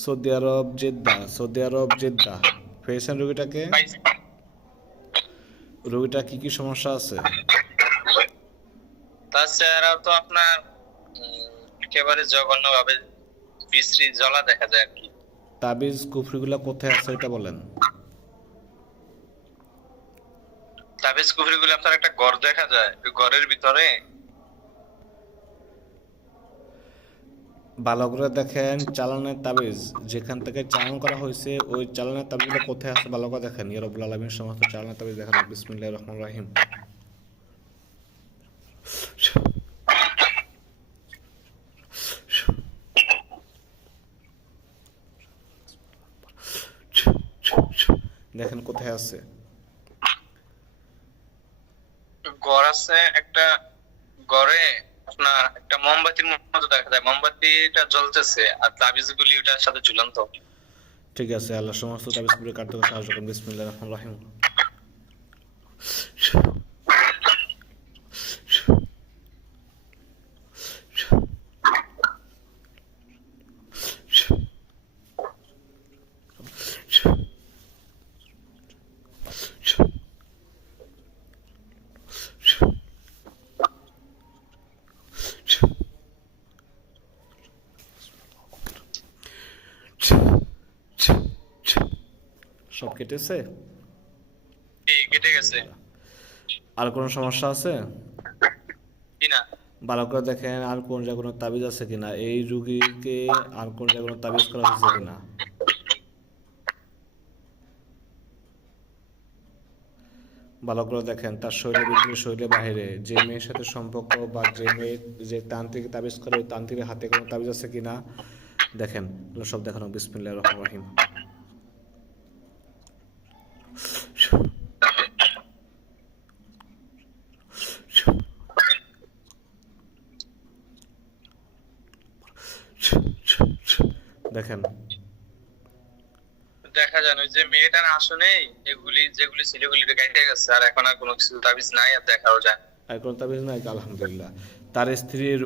Saudi আরব Jeddah পেয়েছেন রোগীটাকে? পাইছি। রোগীটা কি কি সমস্যা আছে? তার চেহারা তো আপনার একেবারে জঘন্য ভাবে বিশ্রী জ্বলা দেখা যায় আর কি। তাবিজ কুফরিগুলা কোথায় আছে এটা বলেন। তাবিজ কুফরি গুলো আপনার একটা ঘর দেখা যায়, ওই ঘরের ভিতরে ভালো করে দেখেন চালানের তাবিজ যেখান থেকে চালান করা হয়েছে ওই চালানের তাবিজগুলো কোথায় আছে ভালো করে দেখেন। ইয়া রব্বুল আলামিন সমস্ত চালানের তাবিজ দেখেন। বিসমিল্লাহির রহমানির রহিম। দেখেন কোথায় আছে। ঘর আছে একটা। ঘরে আপনার একটা মোমবাতির মতো দেখা যায়, মোমবাতিটা জ্বলতেছে আর তাবিজ গুলি ওটার সাথে ঝুলন্ত। ঠিক আছে, আল্লাহ সমস্ত তাবিজগুলো কাটতে সাহায্য করুন। বিসমিল্লাহির রহমানির রহিম। সব কেটেছে? কেটে গেছে আর কোনো সমস্যা আছে? কিনা। ভালো করে দেখেন আর কোন জায়গায় কোনো তাবিজ আছে কিনা, এই রুগীকে আর কোন জায়গায় কোনো তাবিজ করা হয়েছে কিনা। ভালো করে দেখেন তার শরীরের ভিতরে শরীরের বাইরে যে মেয়ের সাথে সম্পর্ক বা যে মেয়ে যে তান্ত্রিক তাবিজ করে ওই তান্ত্রিকের হাতে কোনো তাবিজ আছে কিনা দেখেন। এগুলো সব দেখানো। বিসমিল্লাহির রহমানির রহিম। দেখেন দেখা যায় ওই যে মেয়েটার আসনে এগুলি যেগুলি ছিল এগুলি কেটে গেছে, আর এখন আর কোনো কিছু তাবিজ নাই, আর দেখাও যায় না। আর কোনো তাবিজ নাই? আলহামদুলিল্লাহ। তার স্ত্রীর